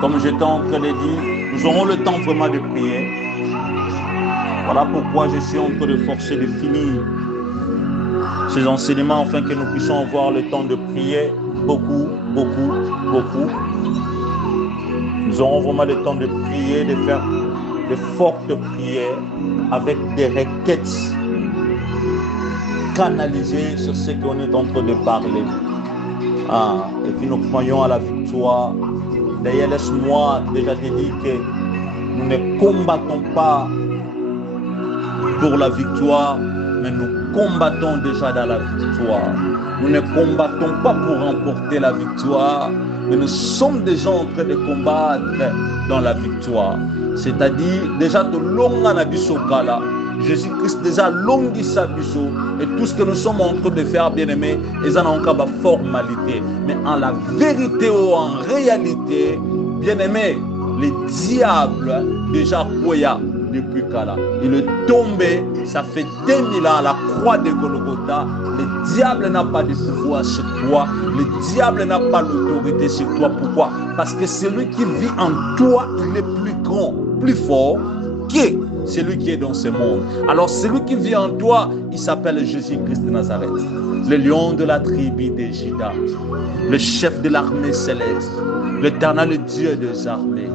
Comme j'étais en train de dire, nous aurons le temps vraiment de prier. Voilà pourquoi je suis en train de forcer de finir ces enseignements afin que nous puissions avoir le temps de prier beaucoup. Nous aurons vraiment le temps de prier, de faire de fortes prières avec des requêtes canalisées sur ce qu'on est en train de parler. Et puis nous croyons à la victoire. D'ailleurs, laisse-moi déjà te dire que nous ne combattons pas pour la victoire, mais nous combattons déjà dans la victoire. Nous ne combattons pas pour remporter la victoire, mais nous sommes déjà en train de combattre dans la victoire. C'est-à-dire, déjà de longa na biso kala, Jésus-Christ déjà longi sa biso, et tout ce que nous sommes en train de faire, bien-aimés, ils en ont une formalité. Mais en la vérité ou en réalité, bien-aimés, les diables déjà croyaient depuis Kala. Il est tombé, ça fait 2000 ans à la croix de Golgotha. Le diable n'a pas de pouvoir sur toi. Le diable n'a pas l'autorité sur toi. Pourquoi? Parce que celui qui vit en toi, il est plus grand, plus fort que celui qui est dans ce monde. Alors celui qui vit en toi, il s'appelle Jésus-Christ de Nazareth, le lion de la tribu de Juda, le chef de l'armée céleste, l'éternel Dieu des armées.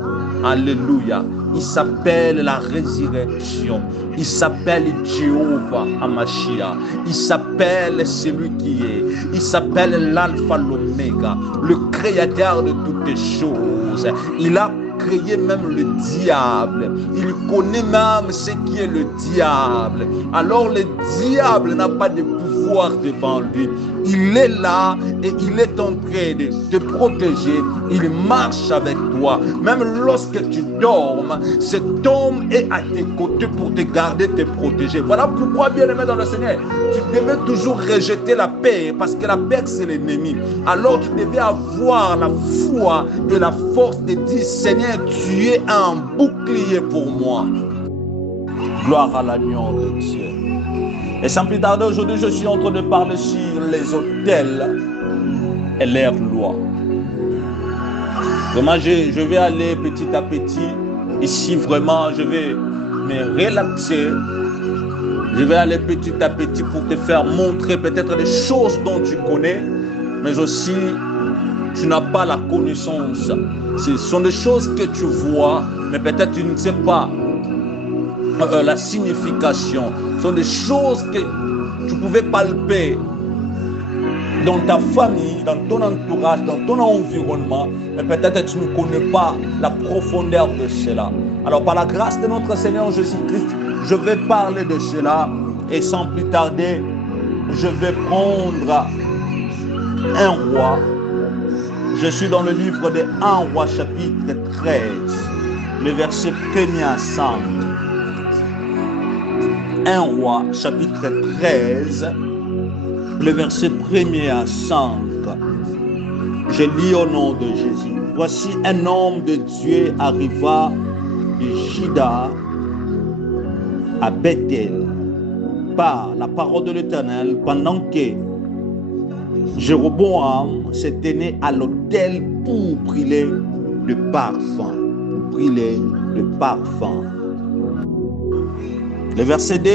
Alléluia. Il s'appelle la résurrection. Il s'appelle Jéhovah Hamashia. Il s'appelle celui qui est. Il s'appelle l'alpha, l'oméga, le créateur de toutes les choses. Il a créé même le diable. Il connaît même ce qui est le diable. Alors le diable n'a pas de pouvoir devant lui. Il est là et il est en train de te protéger. Il marche avec toi. Même lorsque tu dormes, cet homme est à tes côtés pour te garder, te protéger. Voilà pourquoi, bien-aimé dans le Seigneur, tu devais toujours rejeter la paix, parce que la paix, c'est l'ennemi. Alors tu devais avoir la foi et la force de dire, Seigneur, tu es un bouclier pour moi. Gloire à l'agneau de Dieu. Et sans plus tarder, aujourd'hui, je suis en train de parler sur les autels et leurs lois. Vraiment, je vais aller petit à petit. Ici, vraiment, je vais me relaxer. Je vais aller petit à petit pour te faire montrer peut-être des choses dont tu connais, mais aussi tu n'as pas la connaissance. Ce sont des choses que tu vois, mais peut-être tu ne sais pas la signification. Ce sont des choses que tu pouvais palper dans ta famille, dans ton entourage, dans ton environnement, mais peut-être tu ne connais pas la profondeur de cela. Alors par la grâce de notre Seigneur Jésus-Christ, je vais parler de cela et sans plus tarder, je vais prendre un roi. Je suis dans le livre de 1 roi chapitre 13, le verset 1er à 5. 1 roi chapitre 13, le verset 1er à 5. Je lis au nom de Jésus. Voici un homme de Dieu arriva de Juda à Bethel par la parole de l'Éternel pendant que Jéroboam se tenait à l'autel pour brûler le parfum. Le verset 2,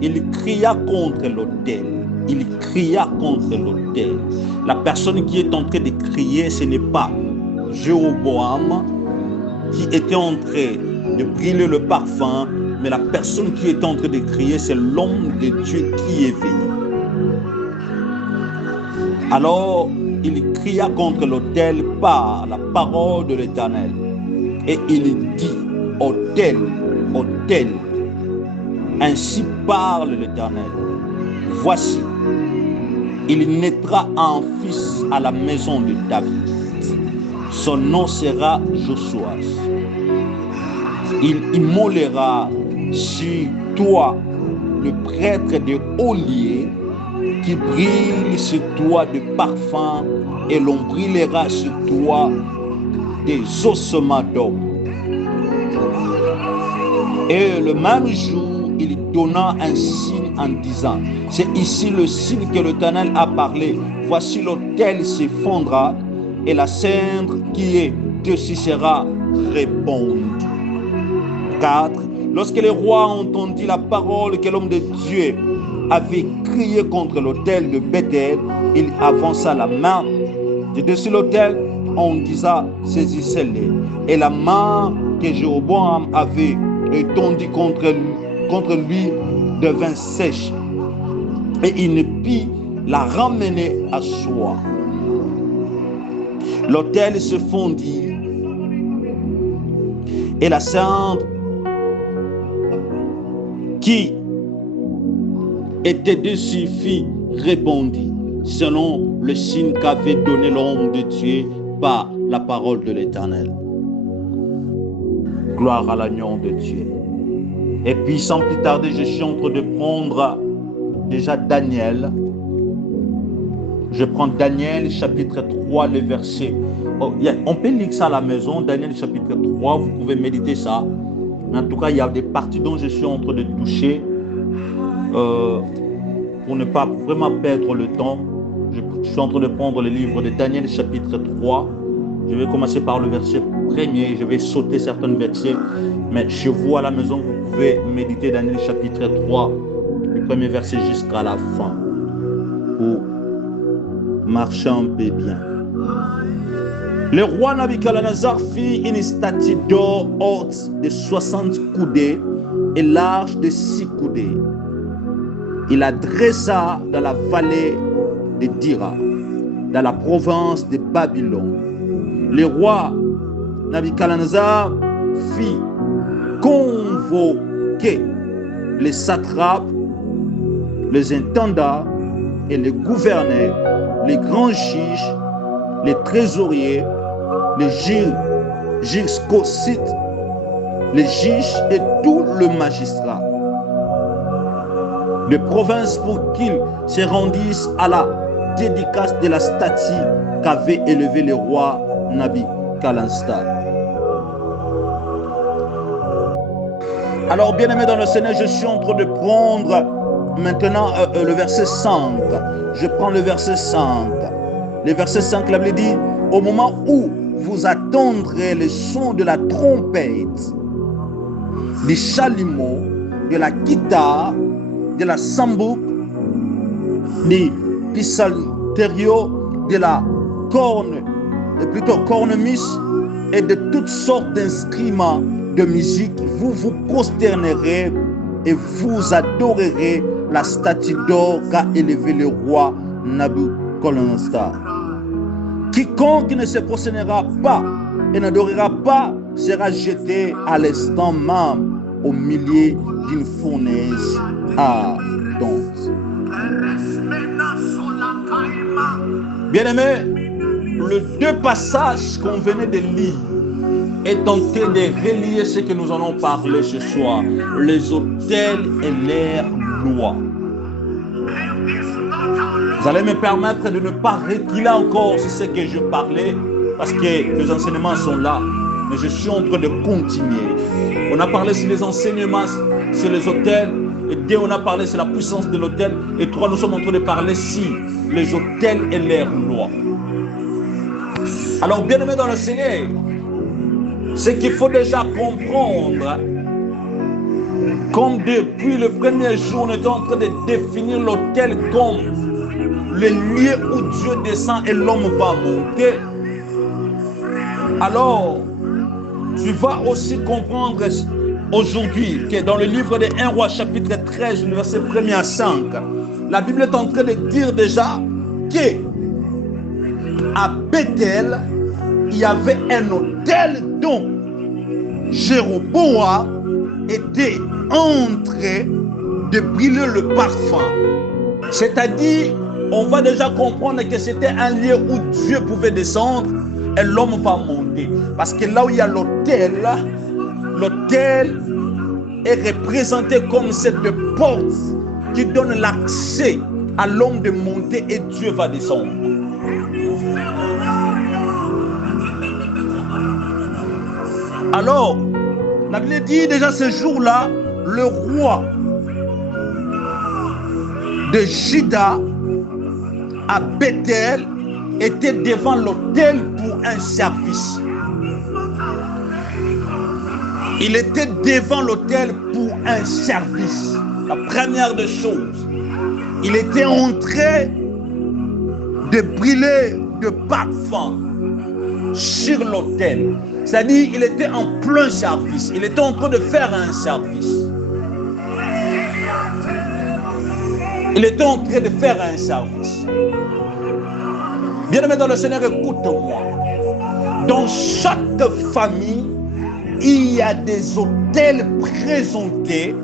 il cria contre l'autel. La personne qui est en train de crier, ce n'est pas Jéroboam qui était en train de brûler le parfum, mais la personne qui est en train de crier, c'est l'homme de Dieu qui est venu. Alors, il cria contre l'autel par la parole de l'Éternel. Et il dit, autel, autel, ainsi parle l'Éternel. Voici, il naîtra un fils à la maison de David. Son nom sera Josuas. Il immolera sur toi le prêtre de haut lieu qui brille sur toi de parfum, et l'on brûlera sur toi des ossements d'homme. Et le même jour, il donna un signe en disant, c'est ici le signe que l'Éternel a parlé, voici l'autel s'effondra et la cendre qui est te sera répondu. 4. Lorsque le roi entendit la parole que l'homme de Dieu avait crié contre l'autel de Bethel, il avança la main de dessus l'autel en disant saisissez-les. Et la main que Jéroboam avait étendue contre lui devint sèche, et il ne put la ramener à soi. L'autel se fondit, et la cendre qui était dessus fut répandue, selon le signe qu'avait donné l'homme de Dieu par la parole de l'Éternel. Gloire à l'agneau de Dieu. Et puis, sans plus tarder, je suis en train de prendre déjà Daniel. Je prends Daniel chapitre 3, le verset. On peut lire ça à la maison, Daniel chapitre 3, vous pouvez méditer ça. En tout cas, il y a des parties dont je suis en train de toucher pour ne pas vraiment perdre le temps. Je suis en train de prendre le livre de Daniel chapitre 3. Je vais commencer par le verset premier. Je vais sauter certains versets. Mais chez vous à la maison, vous pouvez méditer Daniel chapitre 3, le premier verset jusqu'à la fin, pour marcher un peu bien. Le roi Nabuchodonosor fit une statue d'or haute de 60 coudées et large de 6 coudées. Il la dressa dans la vallée de Dira, dans la province de Babylone. Le roi Nabuchodonosor fit convoquer les satrapes, les intendants et les gouverneurs, les grands juges, les trésoriers, les juriscocites, les juges et tout le magistrat de province pour qu'ils se rendissent à la dédicace de la statue qu'avait élevée le roi Nabuchodonosor. Alors, bien-aimés dans le Seigneur, je suis en train de prendre maintenant le verset 5. Je prends le verset 5. Le verset 5, la Bible dit, au moment où vous attendrez le son de la trompette, du chalumeau, de la guitare, de la sambouk, du psalterio, de la cornemuse et de toutes sortes d'instruments de musique, vous vous prosternerez et vous adorerez la statue d'or qu'a élevée le roi Nabuchodonosor. Quiconque ne se prosternera pas et n'adorera pas sera jeté à l'instant même au milieu d'une fournaise ardente. Bien-aimés, les deux passages qu'on venait de lire est tenté de relier ce que nous allons parler ce soir, les autels et leurs lois. Vous allez me permettre de ne pas reculer encore sur ce que je parlais, parce que les enseignements sont là, mais je suis en train de continuer. On a parlé sur les enseignements, sur les autels, et 2, on a parlé sur la puissance de l'autel, et 3, nous sommes en train de parler sur les autels et leurs lois. Alors, bien aimé dans le Seigneur, ce qu'il faut déjà comprendre, comme depuis le premier jour, on est en train de définir l'autel comme le lieu où Dieu descend et l'homme va monter. Alors, tu vas aussi comprendre aujourd'hui que dans le livre de 1 Roi chapitre 13, le verset 1 à 5, la Bible est en train de dire déjà que à Bethel, il y avait un autel dont Jéroboam était en train de brûler le parfum. C'est-à-dire, on va déjà comprendre que c'était un lieu où Dieu pouvait descendre et l'homme va monter. Parce que là où il y a l'autel est représenté comme cette porte qui donne l'accès à l'homme de monter et Dieu va descendre. Alors, la Bible dit déjà ce jour-là, le roi de Juda à Bethel était devant l'autel pour un service. Il était devant l'autel pour un service. La première des choses, il était en train de brûler de parfum sur l'autel. C'est-à-dire, il était en plein service. Il était en train de faire un service. Il était en train de faire un service. Bien-aimé dans le Seigneur, écoute-moi. Dans chaque famille, il y a des autels présentés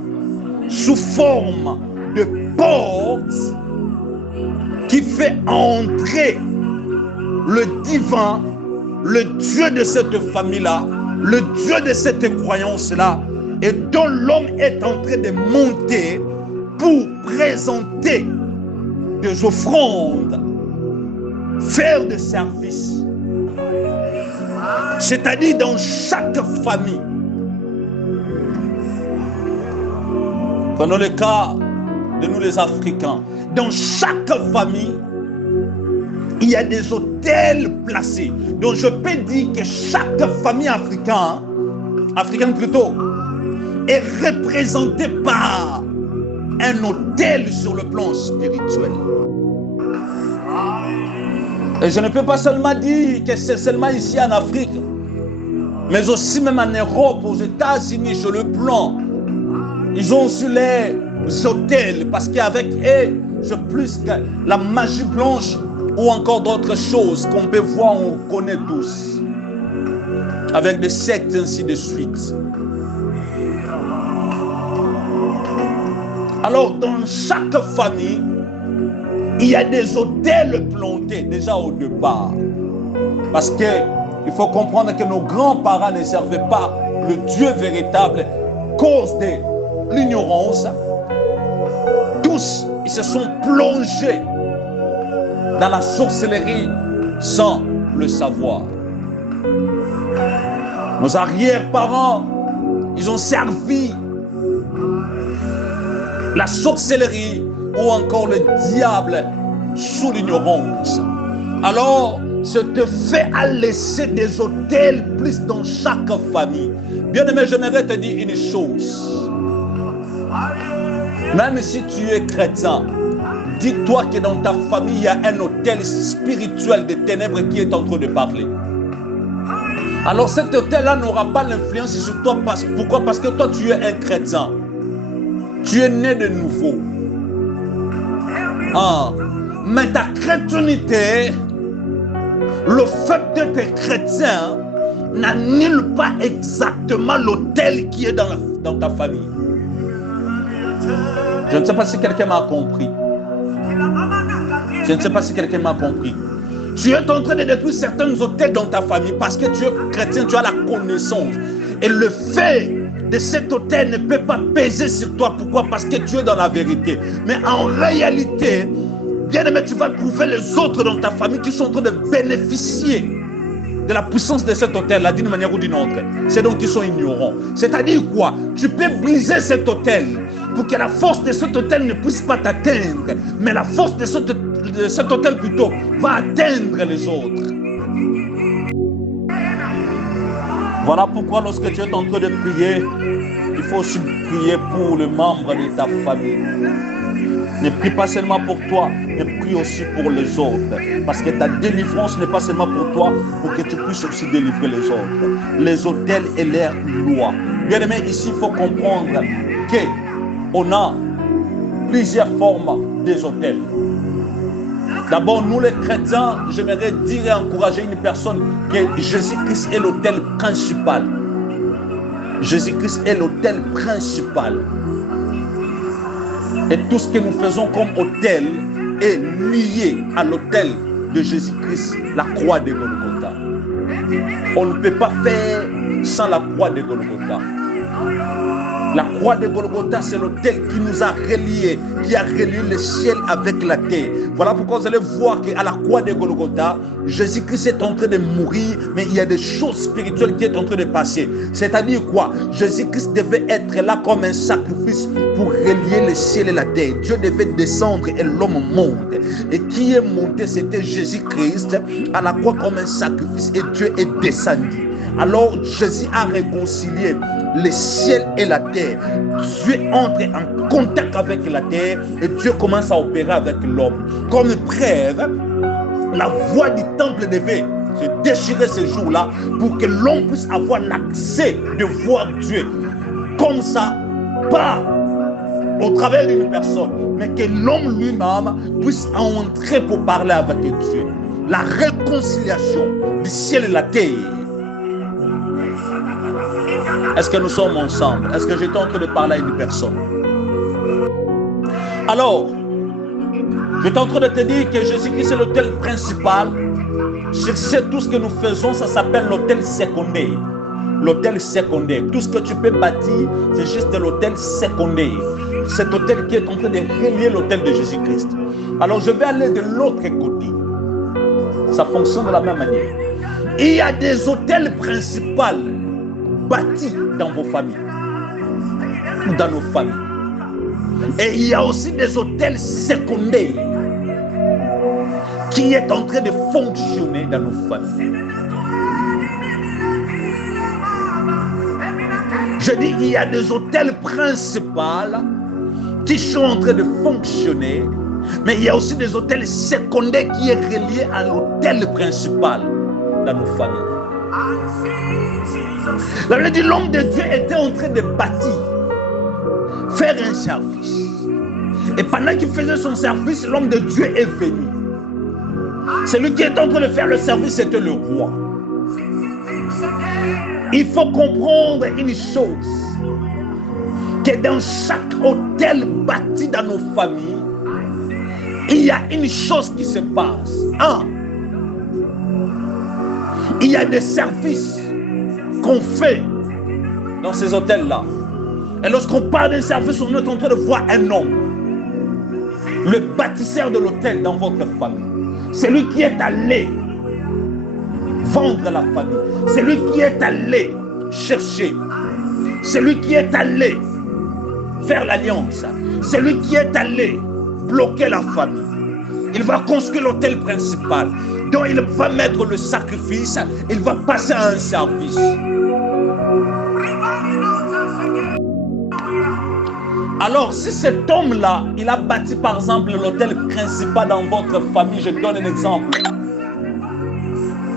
sous forme de porte qui fait entrer le divin, le Dieu de cette famille-là, le Dieu de cette croyance-là, et dont l'homme est en train de monter pour présenter des offrandes, faire des services. C'est-à-dire dans chaque famille. Prenons le cas de nous les Africains. Dans chaque famille, il y a des autels placés. Donc je peux dire que chaque famille africaine plutôt, est représentée par un autel sur le plan spirituel. Et je ne peux pas seulement dire que c'est seulement ici en Afrique, mais aussi même en Europe, aux États-Unis, sur le plan. Ils ont sur les autels, parce qu'avec eux, c'est plus que la magie blanche ou encore d'autres choses qu'on peut voir, on connaît tous. Avec des sectes, ainsi de suite. Alors, dans chaque famille, il y a des autels plantés déjà au départ. Parce qu'il faut comprendre que nos grands-parents ne servaient pas le Dieu véritable à cause de l'ignorance. Tous, ils se sont plongés dans la sorcellerie sans le savoir. Nos arrière-parents, ils ont servi la sorcellerie ou encore le diable sous l'ignorance. Alors, ce fait à laisser des autels plus dans chaque famille. Bien-aimé, j'aimerais te dire une chose. Même si tu es chrétien, dis-toi que dans ta famille, il y a un autel spirituel des ténèbres qui est en train de parler. Alors cet autel-là n'aura pas l'influence sur toi. Pourquoi? Parce que toi, tu es un chrétien. Tu es né de nouveau. Mais ta chrétienté, le fait d'être chrétien, n'annule pas exactement l'autel qui est dans ta famille. Je ne sais pas si quelqu'un m'a compris. Je ne sais pas si quelqu'un m'a compris. Tu es en train de détruire certains hôtels dans ta famille parce que tu es chrétien, tu as la connaissance. Et le fait de cet hôtel ne peut pas peser sur toi. Pourquoi? Parce que tu es dans la vérité. Mais en réalité, bien aimé, tu vas trouver les autres dans ta famille qui sont en train de bénéficier de la puissance de cet hôtel-là d'une manière ou d'une autre. C'est donc qu'ils sont ignorants. C'est-à-dire quoi? Tu peux briser cet hôtel pour que la force de cet hôtel ne puisse pas t'atteindre. Mais la force de cet hôtel plutôt va atteindre les autres. Voilà pourquoi lorsque tu es en train de prier, il faut aussi prier pour le membre de ta famille. Ne prie pas seulement pour toi, mais prie aussi pour les autres. Parce que ta délivrance n'est pas seulement pour toi, pour que tu puisses aussi délivrer les autres. Les autels et leurs lois. Bien aimé, ici il faut comprendre qu'on a plusieurs formes des autels. D'abord, nous les chrétiens, j'aimerais dire et encourager une personne que Jésus-Christ est l'autel principal. Jésus-Christ est l'autel principal. Et tout ce que nous faisons comme autel est lié à l'autel de Jésus-Christ, la croix de Golgotha. On ne peut pas faire sans la croix de Golgotha. La croix de Golgotha, c'est l'autel qui nous a reliés, qui a relié le ciel avec la terre. Voilà pourquoi vous allez voir qu'à la croix de Golgotha, Jésus-Christ est en train de mourir, mais il y a des choses spirituelles qui sont en train de passer. C'est-à-dire quoi? Jésus-Christ devait être là comme un sacrifice pour relier le ciel et la terre. Dieu devait descendre et l'homme monte. Et qui est monté? C'était Jésus-Christ à la croix comme un sacrifice et Dieu est descendu. Alors Jésus a réconcilié le ciel et la terre. Dieu entre en contact avec la terre et Dieu commence à opérer avec l'homme. Comme preuve, la voie du temple devait se déchirer ce jour-là pour que l'homme puisse avoir l'accès de voir Dieu. Comme ça, pas au travers d'une personne, mais que l'homme lui-même puisse entrer pour parler avec Dieu. La réconciliation du ciel et la terre. Est-ce que nous sommes ensemble? Est-ce que j'étais en train de parler à une personne? Alors, j'étais en train de te dire que Jésus-Christ est l'autel principal. C'est tout ce que nous faisons, ça s'appelle l'autel secondaire. L'autel secondaire. Tout ce que tu peux bâtir, c'est juste l'autel secondaire. Cet autel qui est en train de relier l'autel de Jésus-Christ. Alors, je vais aller de l'autre côté. Ça fonctionne de la même manière. Il y a des autels principaux bâtis dans vos familles ou dans nos familles. Et il y a aussi des autels secondaires qui est en train de fonctionner dans nos familles. Je dis qu'il y a des autels principaux qui sont en train de fonctionner, mais il y a aussi des autels secondaires qui est relié à l'autel principal dans nos familles. La Bible dit l'homme de Dieu était en train de bâtir, faire un service. Et pendant qu'il faisait son service, l'homme de Dieu est venu. Celui qui est en train de faire le service, c'était le roi. Il faut comprendre une chose, que dans chaque hôtel bâti dans nos familles, il y a une chose qui se passe. Il y a des services qu'on fait dans ces hôtels-là. Et lorsqu'on parle d'un service, on est en train de voir un homme, le bâtisseur de l'hôtel dans votre famille. Celui qui est allé vendre la famille. Celui qui est allé chercher. Celui qui est allé faire l'alliance. Celui qui est allé bloquer la famille. Il va construire l'hôtel principal. Donc il va mettre le sacrifice. Il va passer à un service. Alors, si cet homme-là, il a bâti par exemple l'hôtel principal dans votre famille, je donne un exemple.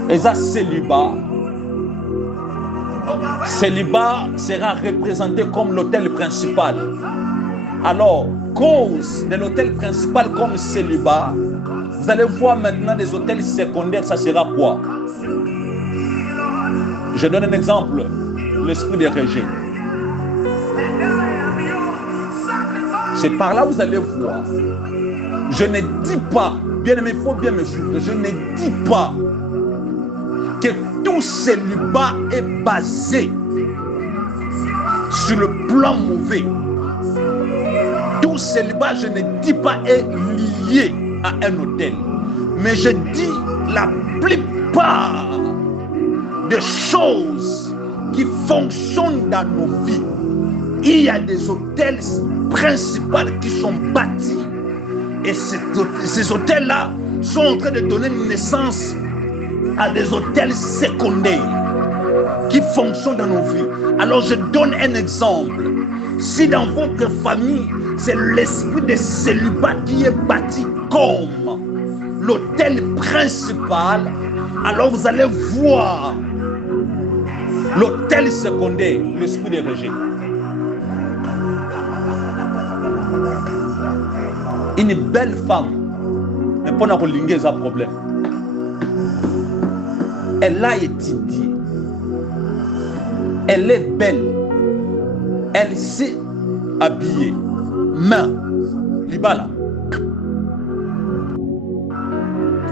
Et ça, célibat. Célibat sera représenté comme l'hôtel principal. Alors, cause de l'hôtel principal comme célibat, vous allez voir maintenant des hôtels secondaires, ça sera quoi? Je donne un exemple. L'esprit de rejet. C'est par là que vous allez voir. Je ne dis pas, bien aimé, il faut bien me suivre, je ne dis pas que tout célibat est basé sur le plan mauvais. Tout célibat, je ne dis pas, est lié à un hôtel. Mais je dis la plupart des choses qui fonctionnent dans nos vies. Il y a des hôtels principaux qui sont bâtis. Et ces hôtels-là sont en train de donner naissance à des hôtels secondaires qui fonctionnent dans nos vies. Alors je donne un exemple. Si dans votre famille, c'est l'esprit de célibat qui est bâti comme l'hôtel principal, alors vous allez voir l'hôtel secondaire, l'esprit de rejet. Une belle femme, mais pas un problème. Elle a étudié. Elle est belle. Elle s'est habillée. Mais, Libala,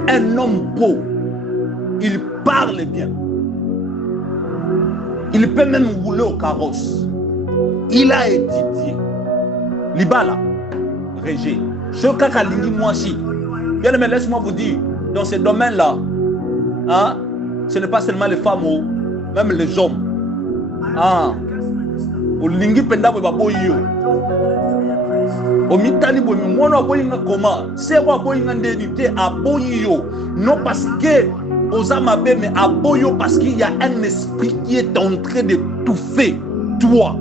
un homme beau, il parle bien. Il peut même rouler au carrosse. Il a étudié. Libala, Régé. Ce cas moi aussi. Bien aimé, laisse-moi vous dire, dans ce domaine-là, hein, ce n'est pas seulement les femmes, même les hommes. Au lingi penda bo baboyo. Au mitani bo mona boyinga comment? C'est quoi boyinga ndeni te aboyo. Non parce que Osamabe, mais à Boyo, parce qu'il y a un esprit qui est en train d'étouffer toi.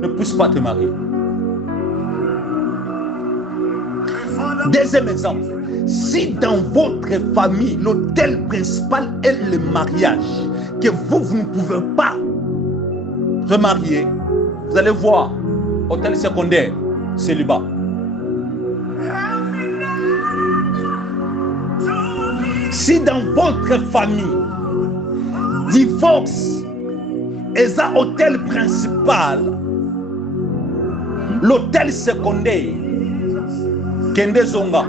Ne puisse pas te marier. Deuxième exemple, si dans votre famille, l'autel principal est le mariage, que vous ne pouvez pas remarier, vous allez voir, hôtel secondaire, célibat. Si dans votre famille, divorce est un hôtel principal, l'hôtel secondaire, Kende Zonga.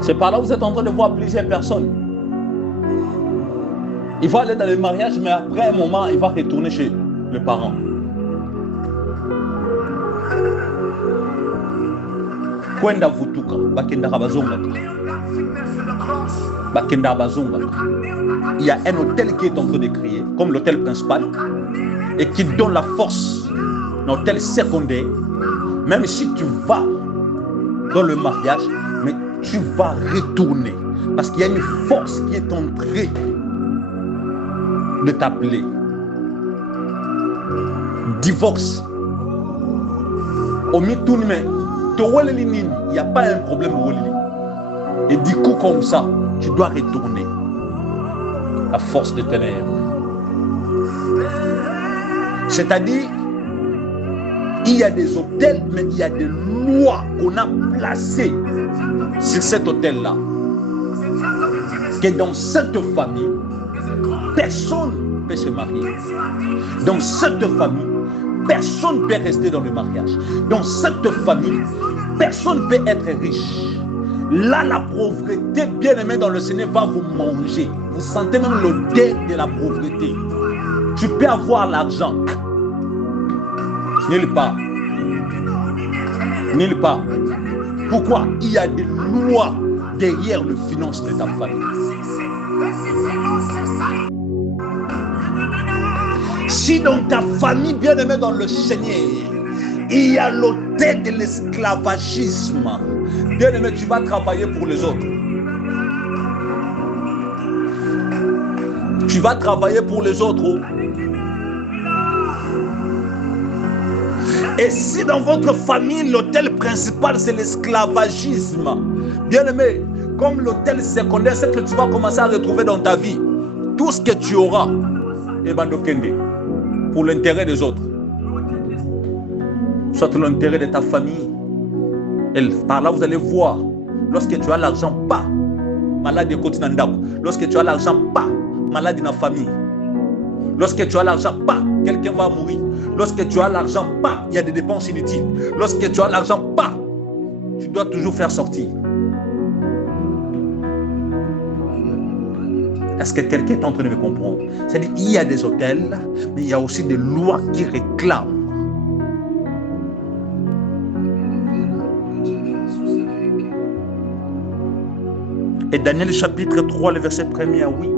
C'est par là que vous êtes en train de voir plusieurs personnes. Il va aller dans le mariage, mais après un moment, il va retourner chez les parents. Kwenda vutuka, bakenda kabazonga. Bakenda bazonga. Il y a un hôtel qui est en train de crier, comme l'hôtel principal, et qui donne la force. L'hôtel secondaire, même si tu vas dans le mariage, mais tu vas retourner. Parce qu'il y a une force qui est en train de t'appeler. Divorce. Il n'y a pas un problème. Et du coup, comme ça, tu dois retourner. La force de ténèbres. C'est-à-dire, il y a des hôtels, mais il y a des lois qu'on a placées sur cet hôtel-là. Que dans cette famille, personne ne peut se marier. Dans cette famille, personne ne peut rester dans le mariage. Dans cette famille, personne ne peut être riche. Là, la pauvreté, bien aimé dans le Seigneur, va vous manger. Vous sentez même l'odeur de la pauvreté. Tu peux avoir l'argent. Nulle part. Nulle part. Pourquoi? Il y a des lois derrière le finance de ta famille. Si dans ta famille, bien aimée dans le Seigneur, il y a l'autel de l'esclavagisme, bien aimé, tu vas travailler pour les autres. Tu vas travailler pour les autres. Et si dans votre famille, l'hôtel principal, c'est l'esclavagisme, bien aimé, comme l'hôtel secondaire, c'est que tu vas commencer à retrouver dans ta vie. Tout ce que tu auras, pour l'intérêt des autres. Soit l'intérêt de ta famille. Et par là, vous allez voir, lorsque tu as l'argent, pas maladie quotidienne. Lorsque tu as l'argent, pas maladie dans la famille. Lorsque tu as l'argent, pas quelqu'un va mourir. Lorsque tu as l'argent, pas il y a des dépenses inutiles. Lorsque tu as l'argent, pas tu dois toujours faire sortir. Est-ce que quelqu'un est en train de me comprendre? C'est-à-dire qu'il y a des hôtels, mais il y a aussi des lois qui réclament. Et Daniel chapitre 3, le verset 1er à 8.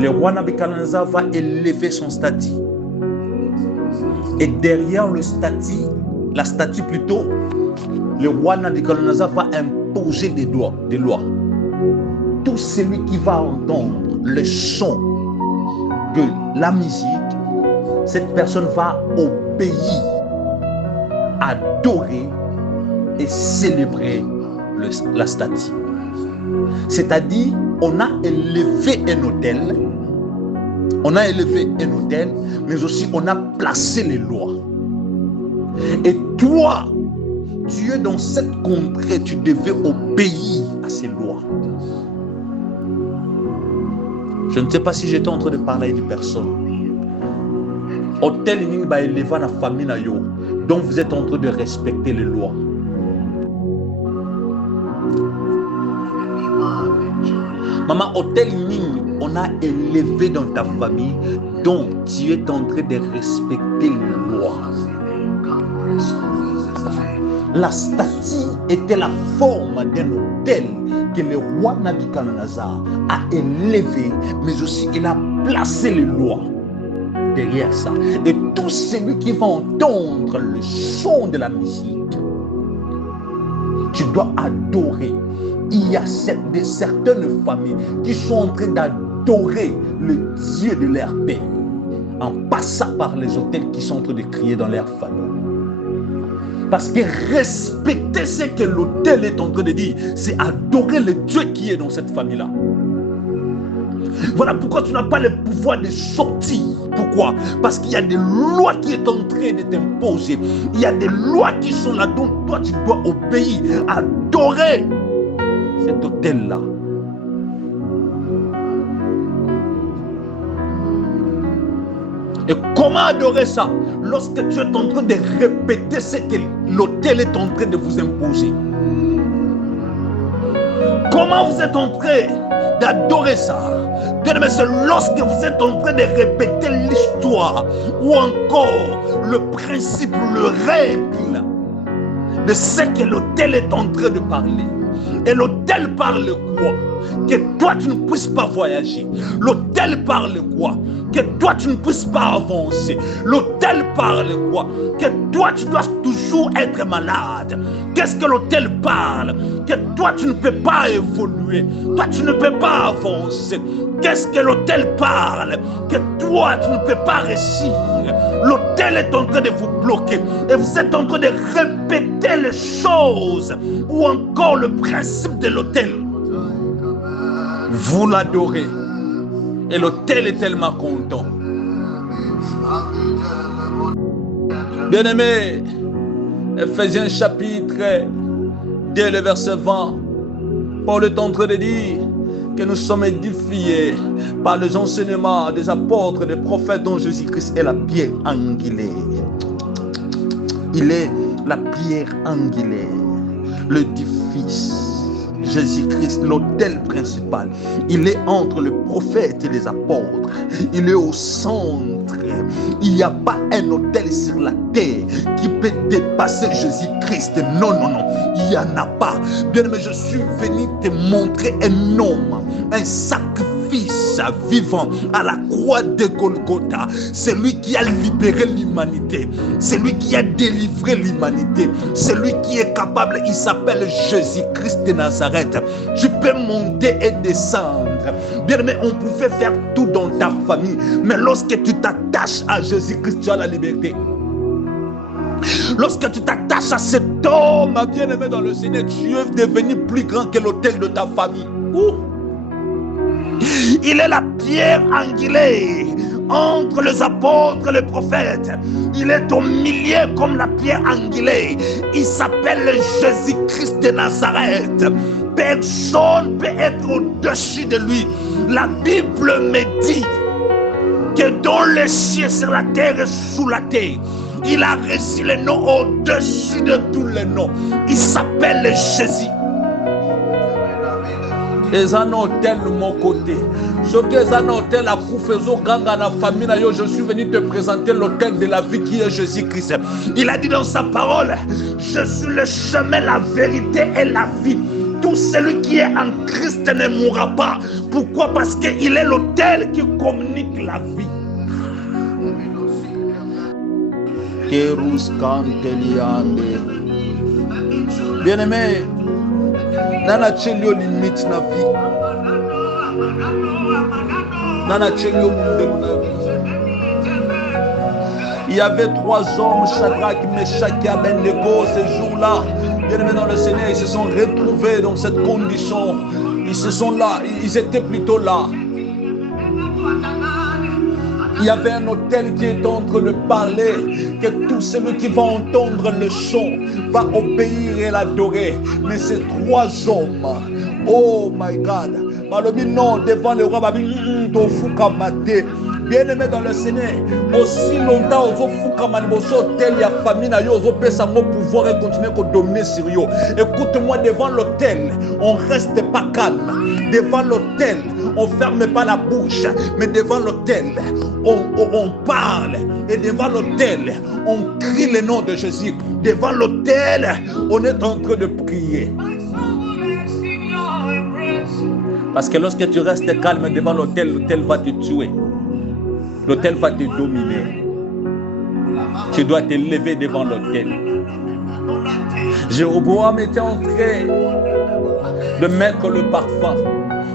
Le roi Nabuchodonosor va élever son statut. Et derrière le statut, la statue plutôt, le roi Nabuchodonosor va imposer des lois. Tout celui qui va entendre le son de la musique, cette personne va obéir, adorer et célébrer la statue. C'est-à-dire, on a élevé un hôtel, mais aussi on a placé les lois. Et toi, tu es dans cette contrée, tu devais obéir à ces lois. Je ne sais pas si j'étais en train de parler à une personne. Hôtel il va élever la famille, donc vous êtes en train de respecter les lois. Maman, hôtel on a élevé dans ta famille, donc tu es en train de respecter les lois. La statue était la forme d'un hôtel que le roi Nabuchodonosor a élevé, mais aussi il a placé les lois derrière ça. Et tout celui qui va entendre le son de la musique, Tu dois adorer. Il y a certaines familles qui sont en train d'adorer le Dieu de leur père en passant par les autels qui sont en train de crier dans leur famille. Parce que respecter ce que l'autel est en train de dire, c'est adorer le Dieu qui est dans cette famille-là. Voilà pourquoi tu n'as pas le pouvoir de sortir. Pourquoi? Parce qu'il y a des lois qui sont en train de t'imposer. Il y a des lois qui sont là, donc toi tu dois obéir, adorer cet autel-là. Et comment adorer ça? Lorsque tu es en train de répéter ce que l'autel est en train de vous imposer. Comment vous êtes en train d'adorer ça? Bien-aimé, c'est lorsque vous êtes en train de répéter l'histoire ou encore le principe, le règle de ce que l'autel est en train de parler. Et l'autel parle quoi? Que toi tu ne puisses pas voyager. L'autel parle quoi? Que toi tu ne puisses pas avancer. L'autel parle quoi? Que toi tu dois toujours être malade. Qu'est-ce que l'autel parle? Que toi tu ne peux pas évoluer. Toi tu ne peux pas avancer. Qu'est-ce que l'autel parle? Que toi tu ne peux pas réussir. L'autel est en train de vous bloquer. Et vous êtes en train de répéter les choses ou encore le principe de l'autel. Vous l'adorez. Et l'autel est tellement content. Bien-aimé, Ephésiens chapitre 2, le verset 20, Paul est en train de dire que nous sommes édifiés par les enseignements des apôtres, des prophètes dont Jésus-Christ est la pierre angulaire. Il est la pierre angulaire, l'édifice. Jésus-Christ, l'autel principal. Il est entre le prophète et les apôtres. Il est au centre. Il n'y a pas un autel sur la terre qui peut dépasser Jésus-Christ. Non, non, non. Il n'y en a pas. Bien aimé, je suis venu te montrer un homme, un sacrifice vivant à la croix de Golgotha. C'est lui qui a libéré l'humanité. C'est lui qui a délivré l'humanité. C'est lui qui est capable. Il s'appelle Jésus-Christ de Nazareth. Tu peux monter et descendre. Bien aimé, on pouvait faire tout dans ta famille. Mais lorsque tu t'attaches à Jésus-Christ, tu as la liberté. Lorsque tu t'attaches à cet homme bien-aimé dans le Seigneur, tu es devenu plus grand que l'autel de ta famille. Il est la pierre angulaire entre les apôtres et les prophètes. Il est au milieu comme la pierre angulaire. Il s'appelle Jésus-Christ de Nazareth. Personne ne peut être au-dessus de lui. La Bible me dit que dans les cieux, sur la terre et sous la terre, il a reçu le nom au-dessus de tous les noms. Il s'appelle Jésus. Et un hôtel de mon côté. Ce que est un hôtel à Koufezo Ganga na famille, je suis venu te présenter l'hôtel de la vie qui est Jésus-Christ. Il a dit dans sa parole, je suis le chemin, la vérité et la vie. Tout celui qui est en Christ ne mourra pas. Pourquoi? Parce qu'il est l'hôtel qui communique la vie. Bien-aimé, nana chelio limite na vie. Nana chelio monde na vie. Il y avait 3 hommes, Shadrach, Meshach et Abednego, ces jours-là. Bien-aimés dans le Seigneur, ils se sont retrouvés dans cette condition. Ils se sont là, ils étaient plutôt là. Il y avait un autel qui est en train de parler, que tout celui qui va entendre le son va obéir et l'adorer. Mais ces 3 hommes, oh my God, non, devant le roi, bien-aimé dans le Seigneur, aussi longtemps aux hôtel, il y a famille, aux pouvoir et continuer à dominer sur eux. Écoute-moi, devant l'autel, on ne reste pas calme. Devant l'autel, on ne ferme pas la bouche. Mais devant l'autel, on parle. Et devant l'autel, on crie le nom de Jésus. Devant l'autel, on est en train de prier. Parce que lorsque tu restes calme devant l'autel, l'autel va te tuer. L'autel va te dominer. Tu dois te lever devant l'autel. Jéroboam était en train de mettre le parfum.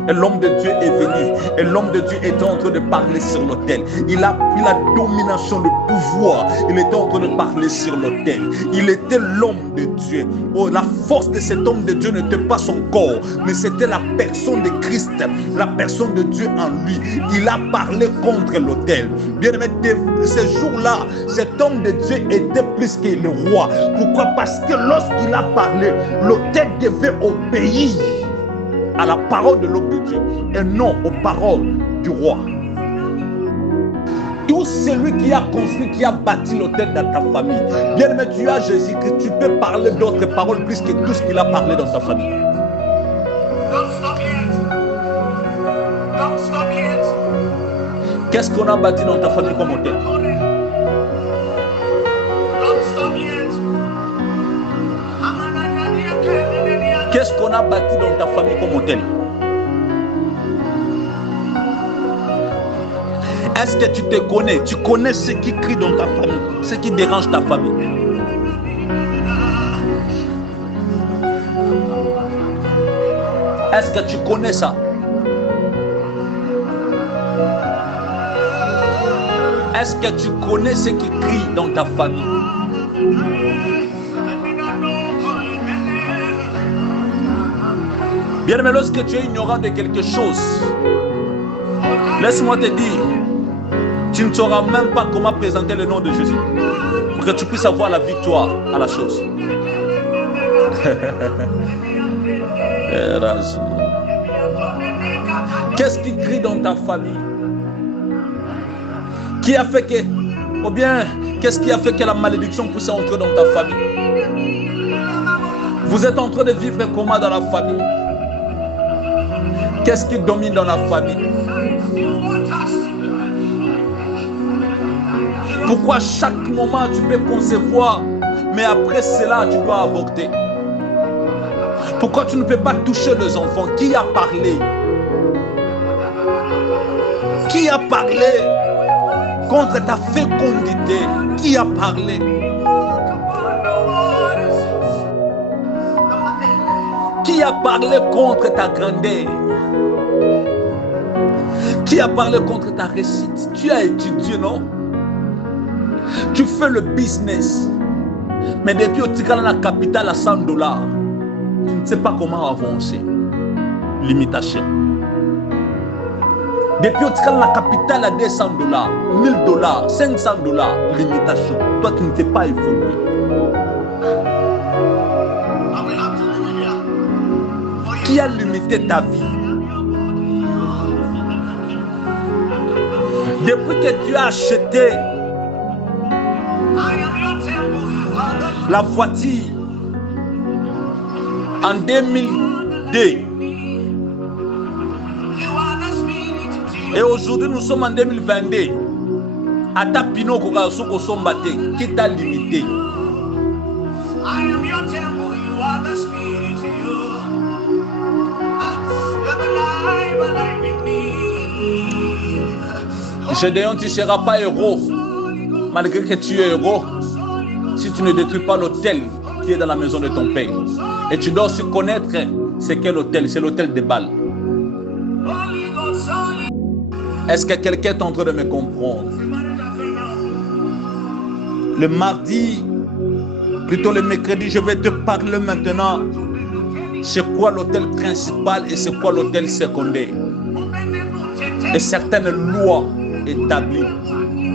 Et l'homme de Dieu est venu. Et l'homme de Dieu était en train de parler sur l'autel. Il a pris la domination, le pouvoir. Il était en train de parler sur l'autel. Il était l'homme de Dieu. Oh, la force de cet homme de Dieu n'était pas son corps, mais c'était la personne de Christ, la personne de Dieu en lui. Il a parlé contre l'autel. Bien aimé, ce jour-là, cet homme de Dieu était plus que le roi. Pourquoi? Parce que lorsqu'il a parlé, l'autel devait obéir à la parole de l'homme de Dieu et non aux paroles du roi. Tout celui qui a construit, qui a bâti l'autel dans ta famille, bien aimé, tu as Jésus, que tu peux parler d'autres paroles plus que tout ce qu'il a parlé dans ta famille. Qu'est-ce qu'on a bâti dans ta famille comme autel? Qu'est-ce qu'on a bâti dans ta famille comme autel? Est-ce que tu te connais? Tu connais ce qui crie dans ta famille, ce qui dérange ta famille? Est-ce que tu connais ça? Est-ce que tu connais ce qui crie dans ta famille? Bien aimé, lorsque tu es ignorant de quelque chose, laisse-moi te dire, tu ne sauras même pas comment présenter le nom de Jésus pour que tu puisses avoir la victoire à la chose. Qu'est-ce qui crie dans ta famille? Qui a fait que, ou bien, qu'est-ce qui a fait que la malédiction puisse entrer dans ta famille? Vous êtes en train de vivre comment dans la famille? Qu'est-ce qui domine dans la famille? Pourquoi chaque moment tu peux concevoir, mais après cela tu dois avorter? Pourquoi tu ne peux pas toucher les enfants? Qui a parlé? Qui a parlé contre ta fécondité? Qui a parlé? Qui a parlé contre ta grandeur? Qui a parlé contre ta réussite? Tu as étudié, non? Tu fais le business. Mais depuis que tu as la capitale à $100, tu ne sais pas comment avancer. Limitation. Depuis que tu as la capitale à $200, $1000, $500, limitation. Toi, tu ne t'es pas évolué. Qui a limité ta vie? Depuis que tu as acheté la voiture en 2002 et aujourd'hui nous sommes en 2022, à ta pino qui t'a limité? Gédéon, tu ne seras pas héros malgré que tu es héros si tu ne détruis pas l'autel qui est dans la maison de ton père. Et tu dois aussi connaître c'est quel autel, c'est l'autel des Baals. Est-ce que quelqu'un est en train de me comprendre? Le mardi, plutôt le mercredi, je vais te parler maintenant. C'est quoi l'autel principal et c'est quoi l'autel secondaire? Et certaines lois établies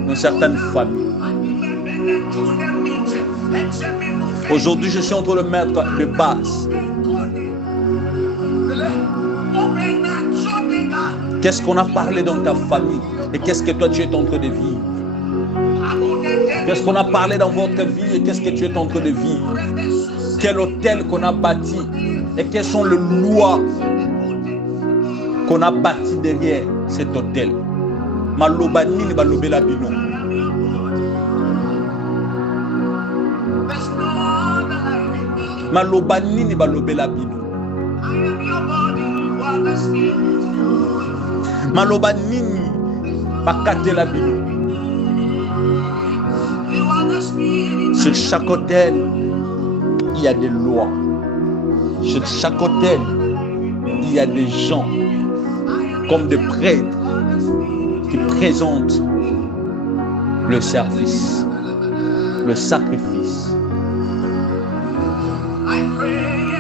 dans certaines familles. Aujourd'hui, je suis en train de mettre de base. Qu'est-ce qu'on a parlé dans ta famille et qu'est-ce que toi tu es en train de vivre? Qu'est-ce qu'on a parlé dans votre vie et qu'est-ce que tu es en train de vivre? Quel hôtel qu'on a bâti et quelles sont les lois qu'on a bâti derrière cet hôtel? Maloba nini balobela bino. Maloba nini balobela bino. Maloba nini bakatela bino. Sur chaque hôtel, il y a des lois. Sur chaque hôtel, il y a des gens comme des prêtres qui présentent le service, le sacrifice.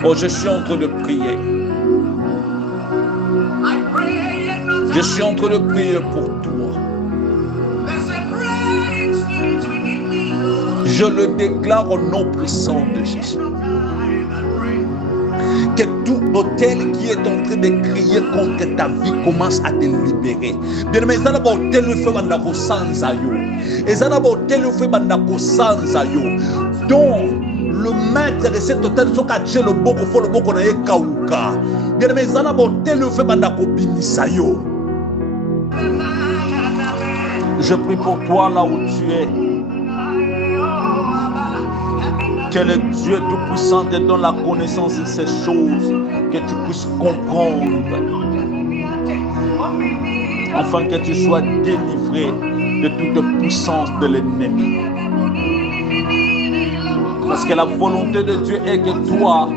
Oh, je suis en train de prier. Je suis en train de prier pour toi. Je le déclare au nom puissant de Jésus. Que tout hôtel qui est en train de crier contre ta vie commence à te libérer. Bien-aimé, ils ont un hôtel qui fait bandako sans ayo. Ils ont un hôtel qui fait bandako sans ayo. Donc, le maître de cet hôtel, c'est que le boko faut le boko na yekauka. Bien-aimé, ils ont un hôtel qui fait bandako binisayo. Je prie pour toi là où tu es. Que le Dieu Tout-Puissant te donne la connaissance de ces choses, que tu puisses comprendre, afin que tu sois délivré de toute puissance de l'ennemi. Parce que la volonté de Dieu est que toi,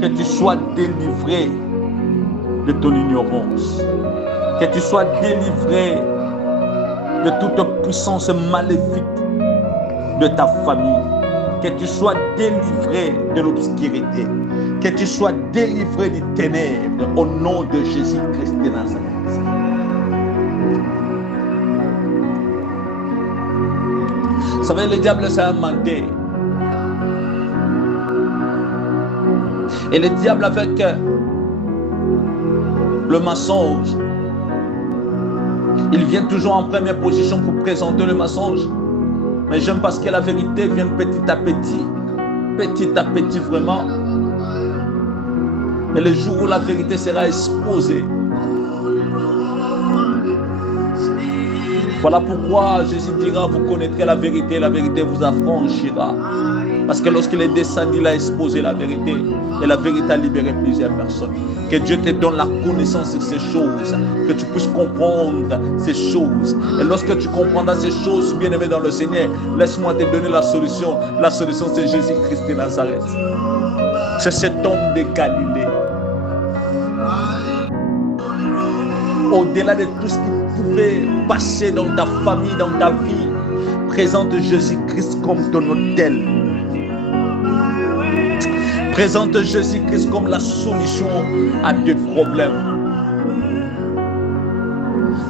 que tu sois délivré de ton ignorance, que tu sois délivré de toute puissance maléfique de ta famille. Que tu sois délivré de l'obscurité, que tu sois délivré des ténèbres au nom de Jésus-Christ de Nazareth. Vous savez, le diable s'est inventé. Et le diable avec le mensonge, il vient toujours en première position pour présenter le mensonge. Mais j'aime parce que la vérité vient petit à petit vraiment. Mais le jour où la vérité sera exposée, voilà pourquoi Jésus dira, vous connaîtrez la vérité vous affranchira. Parce que lorsqu'il est descendu, il a exposé la vérité. Et la vérité a libéré plusieurs personnes. Que Dieu te donne la connaissance de ces choses. Que tu puisses comprendre ces choses. Et lorsque tu comprendras ces choses, bien-aimé dans le Seigneur, laisse-moi te donner la solution. La solution, c'est Jésus-Christ de Nazareth. C'est cet homme de Galilée. Au-delà de tout ce qui pouvait passer dans ta famille, dans ta vie, présente Jésus-Christ comme ton autel. Présente Jésus-Christ comme la solution à tes problèmes.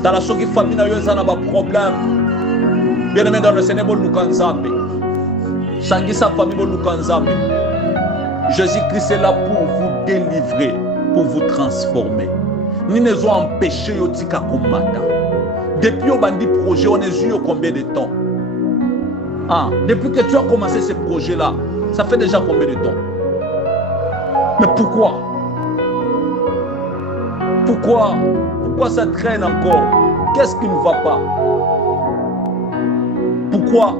Dans la famille, il y a un problème. Bien aimé dans le Seigneur, sa famille, Jésus-Christ est là pour vous délivrer, pour vous transformer. Nous nous avons empêché de combattre. Depuis le projet, on est eu combien de temps? Depuis que tu as commencé ce projet-là, ça fait déjà combien de temps? Mais pourquoi? Pourquoi ça traîne encore? Qu'est-ce qui ne va pas? Pourquoi?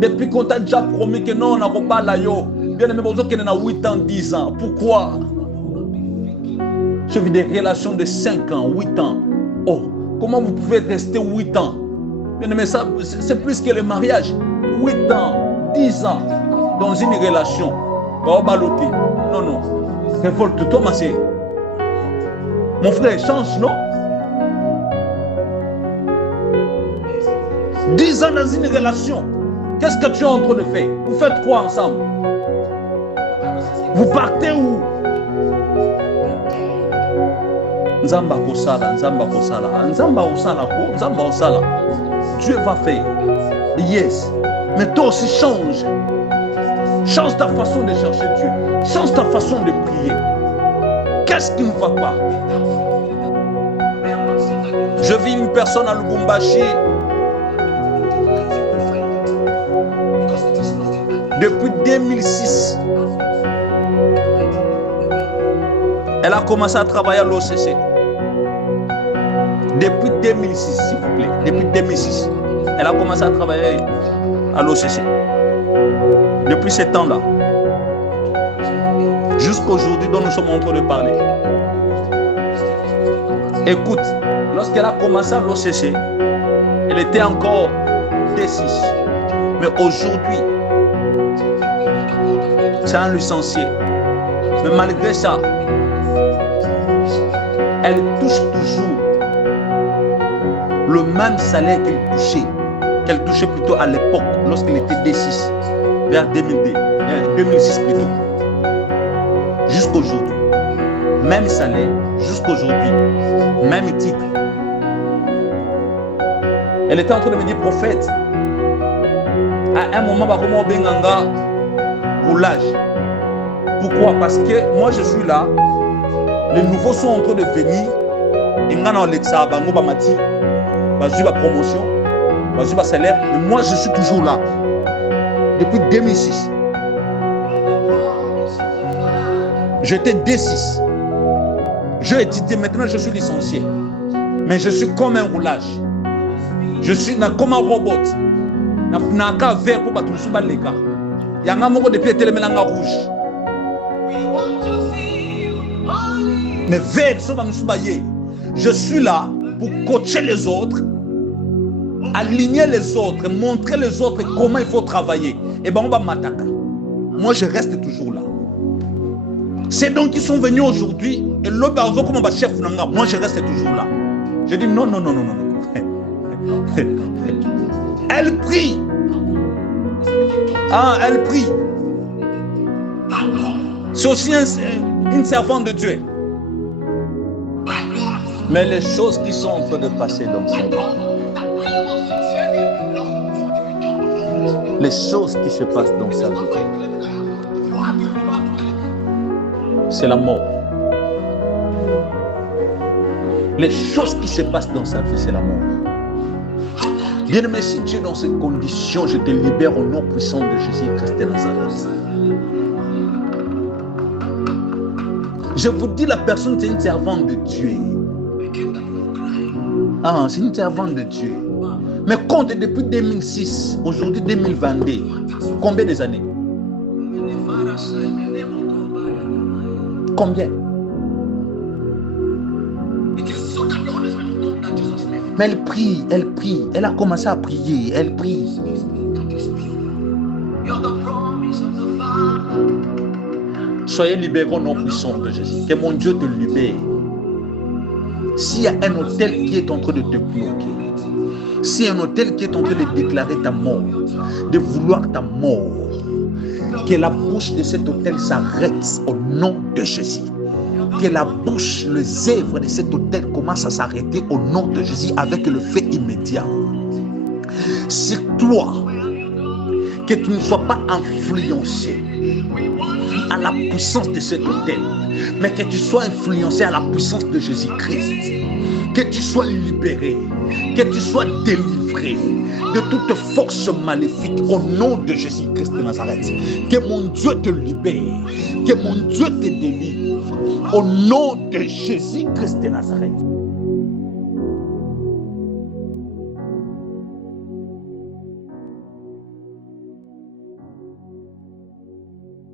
Depuis qu'on t'a déjà promis que non, on n'a pas là, bien aimé, on a 8 ans, 10 ans. Pourquoi? Je vis des relations de 5 ans, 8 ans. Oh, comment vous pouvez rester 8 ans? Bien aimé, ça, c'est plus que le mariage. 8 ans, 10 ans dans une relation. Non. Révolte-toi, ma sœur. Mon frère, change, non? 10 ans dans une relation. Qu'est-ce que tu es en train de faire? Vous faites quoi ensemble? Vous partez où? Nzamba Kosala. Dieu va faire. Yes. Mais toi aussi change. Change ta façon de chercher Dieu. Change ta façon de prier. Qu'est-ce qui ne va pas? Je vis une personne à Lubumbashi. Depuis 2006. Elle a commencé à travailler à l'OCC. Depuis 2006, s'il vous plaît. Depuis 2006. Elle a commencé à travailler à l'OCC. Depuis ce temps-là. Jusqu'à aujourd'hui dont nous sommes en train de parler. Écoute, lorsqu'elle a commencé à l'OCC, elle était encore D6. Mais aujourd'hui, c'est un licencié. Mais malgré ça, elle touche toujours le même salaire qu'elle touchait plutôt à l'époque, lorsqu'elle était D6, vers 2006 plutôt. Jusqu'aujourd'hui. Même salaire, jusqu'aujourd'hui. Même titre. Elle était en train de me dire, prophète, à un moment, comment Benganga roulage. Pourquoi? Parce que moi je suis là, les nouveaux sont en train de venir, et maintenant Alexa, Bango Bamati, j'ai ma promotion, j'ai ma salaire, mais moi je suis toujours là, depuis 2006. J'étais D6. J'ai étudié, maintenant je suis licencié. Mais je suis comme un roulage. Je suis comme un robot. Je suis un vert pour battre les gars. Il y a un moment depuis le mélange rouge. Mais vert, je suis là pour coacher les autres, aligner les autres, montrer les autres comment il faut travailler. Et bien on va m'attaquer. Moi je reste toujours là. C'est donc qu'ils sont venus aujourd'hui et l'autre comme un chef, moi je reste toujours là. Je dis non. Elle prie. Elle prie. C'est aussi une servante de Dieu. Mais les choses qui sont en train de passer dans sa vie, les choses qui se passent dans sa vie, c'est la mort. Les choses qui se passent dans sa vie, c'est la mort. Bien-aimé, si tu es dans ces conditions, je te libère au nom puissant de Jésus-Christ de Nazareth. Je vous dis, la personne, c'est une servante de Dieu. C'est une servante de Dieu. Mais compte depuis 2006, aujourd'hui 2022, combien des années? Combien? Mais elle prie. Elle a commencé à prier, elle prie. Soyez libérés au nom puissant de Jésus. Que mon Dieu te libère. S'il y a un hôtel qui est en train de te bloquer, s'il y a un hôtel qui est en train de déclarer ta mort, de vouloir ta mort, que la bouche de cet hôtel s'arrête au nom de Jésus. Que la bouche, les œuvres de cet hôtel commencent à s'arrêter au nom de Jésus avec le fait immédiat. C'est toi, que tu ne sois pas influencé à la puissance de cet hôtel, mais que tu sois influencé à la puissance de Jésus-Christ. Que tu sois libéré, que tu sois délivré de toute force maléfique au nom de Jésus-Christ de Nazareth. Que mon Dieu te libère, que mon Dieu te délivre au nom de Jésus-Christ de Nazareth.